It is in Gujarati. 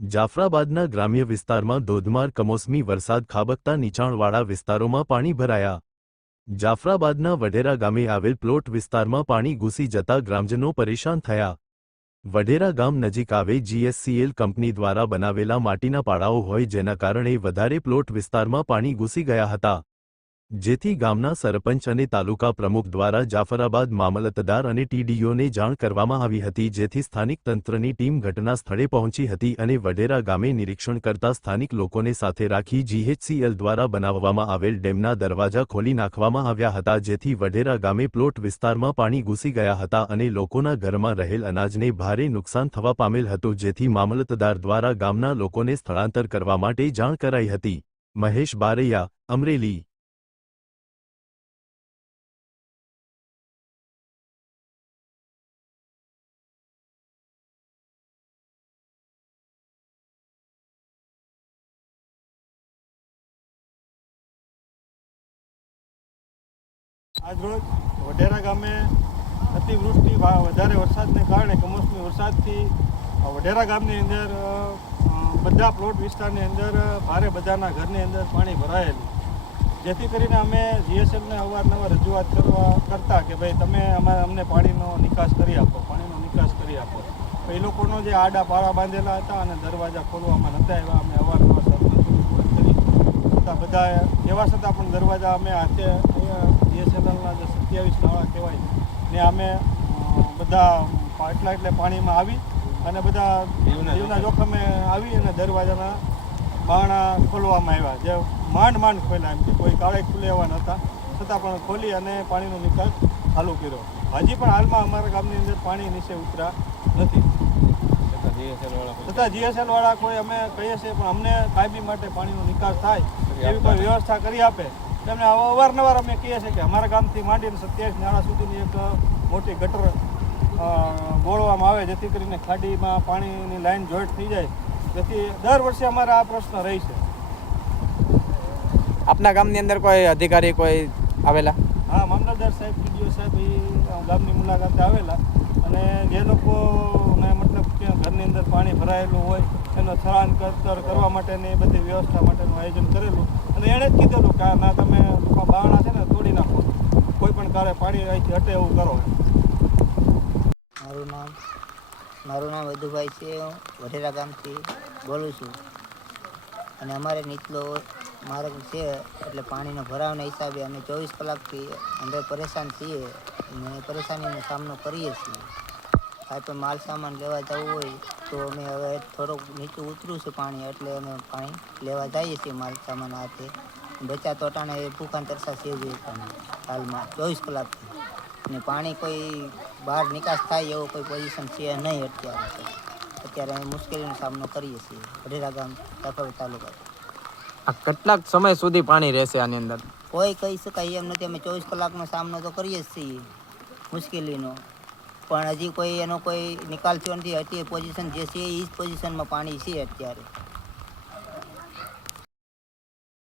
જાફરાબાદના ગ્રામ્ય વિસ્તારમાં ધોધમાર કમોસમી વરસાદ ખાબકતા નીચાણવાળા વિસ્તારોમાં પાણી ભરાયા. જાફરાબાદના વઢેરા ગામે આવેલ પ્લોટ વિસ્તારમાં પાણી ઘૂસી જતા ગ્રામજનો પરેશાન થયા. વઢેરા ગામ નજીક આવે જીએસસીએલ કંપની દ્વારા બનાવેલા માટીના પાડાઓ હોય જેના કારણે વધારે પ્લોટ વિસ્તારમાં પાણી ઘૂસી ગયા હતા. જેથી ગામના સરપંચ અને તાલુકા પ્રમુખ દ્વારા જાફરાબાદ મામલતદાર અને ટીડીઓને જાણ કરવામાં આવી હતી, જેથી સ્થાનિક તંત્રની ટીમ ઘટના સ્થળે પહોંચી હતી અને વઢેરા ગામે નિરીક્ષણ કરતા સ્થાનિક લોકોને સાથે રાખી જીએચસીએલ દ્વારા બનાવવામાં આવેલ ડેમના દરવાજા ખોલી નાખવામાં આવ્યા હતા, જેથી વઢેરા ગામે પ્લોટ વિસ્તારમાં પાણી ઘૂસી ગયા હતા અને લોકોના ઘરમાં રહેલ અનાજને ભારે નુકસાન થવા પામેલ હતું, જેથી મામલતદાર દ્વારા ગામના લોકોને સ્થળાંતર કરવા માટે જાણ કરાઈ હતી. મહેશ બારૈયા, અમરેલી. આજરોજ વઢેરા ગામે અતિવૃષ્ટિ વધારે વરસાદને કારણે કમોસમી વરસાદથી વઢેરા ગામની અંદર બધા પ્લોટ વિસ્તારની અંદર ભારે બધાના ઘરની અંદર પાણી ભરાયેલું, જેથી કરીને અમે જીએસએલને અવારનવાર રજૂઆત કરતા કે ભાઈ તમે અમને પાણીનો નિકાસ કરી આપો. એ લોકોનો જે આડા પાળા બાંધેલા હતા અને દરવાજા ખોલવામાં નહોતા એવા અમે અવારનવાર સરપંચોની રજૂઆત કરી છતાં બધા એવા છતાં પણ દરવાજા અમે હાથે જીએસએલના જે 27 નાળા કહેવાય ને અમે બધા એટલે પાણીમાં આવી અને બધા જીવના જોખમે આવી અને દરવાજાના બારણા ખોલવામાં આવ્યા, જે માંડ ખોલ્યા, એમ કે કોઈ કાળે ખુલે એવા નહોતા, છતાં પણ ખોલી અને પાણીનો નિકાલ ચાલુ કર્યો. હજી પણ હાલમાં અમારા ગામની અંદર પાણી નીચે ઉતર્યા નથી, છતાં જીએસએલવાળા કોઈ અમે કહીએ છીએ પણ અમને કાયમી માટે પાણીનો નિકાસ થાય એવી કોઈ વ્યવસ્થા કરી આપે. તેમને અવારનવાર અમે કહીએ છીએ કે અમારા ગામથી માંડીને 27 નાળા સુધીની એક મોટી ગટર ગોળવામાં આવે, જેથી કરીને ખાડીમાં પાણીની લાઈન જોઈન્ટ થઈ જાય, જેથી દર વર્ષે અમારા આ પ્રશ્ન રહી છે. આપના ગામની અંદર કોઈ અધિકારી કોઈ આવેલા? હા, મામલતદાર સાહેબ, ટીડીઓ સાહેબ એ ગામની મુલાકાતે આવેલા અને જે લોકોને મતલબ કે ઘરની અંદર પાણી ભરાયેલું હોય એનો સ્થળાંતર કરવા માટેની બધી વ્યવસ્થા માટેનું આયોજન કરેલું અને એણે જ કીધેલું કે ના તમે બારણા છે ને તોડી નાખો, કોઈ પણ કાળે પાણી અહીંથી હટે એવું કરો. મારું નામ વધુભાઈ છે. હું વઢેરા ગામથી બોલું છું અને અમારે નીચલો માર્ગ છે એટલે પાણીનો ભરાવના હિસાબે અમે 24 કલાકથી અંદર પરેશાન છીએ અને પરેશાનીનો સામનો કરીએ છીએ. કાંઈ પણ માલ સામાન લેવા જવું હોય તો અમે હવે થોડુંક નીચું ઉતર્યું છે પાણી, એટલે અમે પાણી લેવા જઈએ છીએ માલ સામાન હાથે. બચા તોટાણે ભૂખાન તરસા છે જ હાલમાં 24 કલાકથી, અને પાણી કોઈ બહાર નિકાસ થાય એવો કોઈ પોઝિશન છે નહીં અત્યારે અમે મુશ્કેલીનો સામનો કરીએ છીએ વઢેરા ગામ જાફરાબાદ તાલુકા. આ કેટલાક સમય સુધી પાણી રહેશે આની અંદર? કોઈ કહી શકાય એમ નથી. અમે 24 કલાકનો સામનો તો કરીએ જ છીએ મુશ્કેલીનો, પણ હજી કોઈ એનો કોઈ નિકાલ થયો નથી. અત્યારે પોઝિશન જે છે એ જ પોઝિશનમાં પાણી છે અત્યારે.